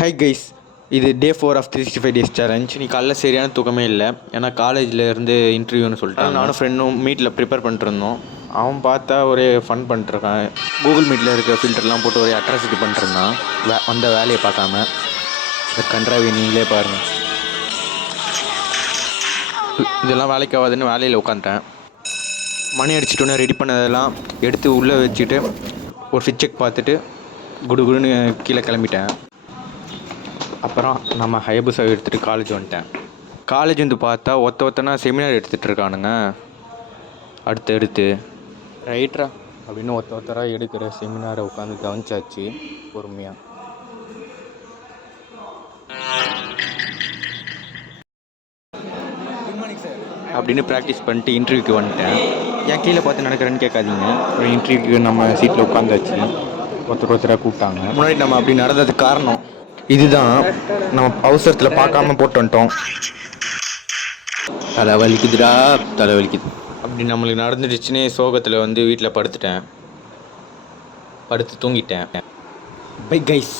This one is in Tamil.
ஹை கைஸ், இது டே 4 ஆஃப் 365 டேஸ் சேலஞ்ச். நீ காலைல சரியான தூக்கமே இல்லை, ஏன்னா காலேஜில் இருந்து இன்டர்வியூன்னு சொல்லிட்டாங்க. நானும் ஃப்ரெண்டும் மீட்டில் ப்ரிப்பேர் பண்ணிட்டுருந்தோம். அவன் பார்த்தா ஒரே ஃபன் பண்ணிட்டுருக்கான். கூகுள் மீட்டில் இருக்க ஃபில்டர்லாம் போட்டு ஒரே அட்ராசிட்டி பண்ணிட்டுருந்தான். வந்த வேலையை பார்க்காம. இந்த கன்றாவி நீங்களே பாருங்கள். இதெல்லாம் வேலைக்கு ஆகாதுன்னு வேலையில் உட்காந்துட்டேன். மணி அடிச்சிட்டோன்னே ரெடி பண்ணதெல்லாம் எடுத்து உள்ளே வச்சுட்டு ஒரு ஃபிட் செக் பார்த்துட்டு குடுன்னு கீழே கிளம்பிட்டேன். அப்புறம் நம்ம ஹயபுசா எடுத்துகிட்டு காலேஜ் வந்துட்டேன். காலேஜ் வந்து பார்த்தா ஒருத்தனா செமினார் எடுத்துகிட்டு இருக்கானுங்க. அடுத்து ரைட்ரா அப்படின்னு ஒருத்தராக எடுக்கிற செமினாரை உட்காந்து கவனிச்சாச்சு பொறுமையாக. அப்படின்னு ப்ராக்டிஸ் பண்ணிட்டு இன்டர்வியூக்கு வந்துட்டேன். ஏன் கீழே பார்த்து நடக்கிறேன்னு கேட்காதீங்க. அப்புறம் இன்டர்வியூக்கு நம்ம சீட்டில் உட்காந்தாச்சு. ஒருத்தராக கூப்பிட்டாங்க. முன்னாடி நம்ம அப்படி நடந்ததுக்கு காரணம் இதுதான். நம்ம அவசரத்தில் பார்க்காம போட்டு வந்துட்டோம். தலைவலிக்குதுடா, தலைவலிக்குது அப்படி நம்மளுக்கு நடந்துடுச்சுன்னே சோகத்தில் வந்து வீட்டில் படுத்து தூங்கிட்டேன். Bye guys.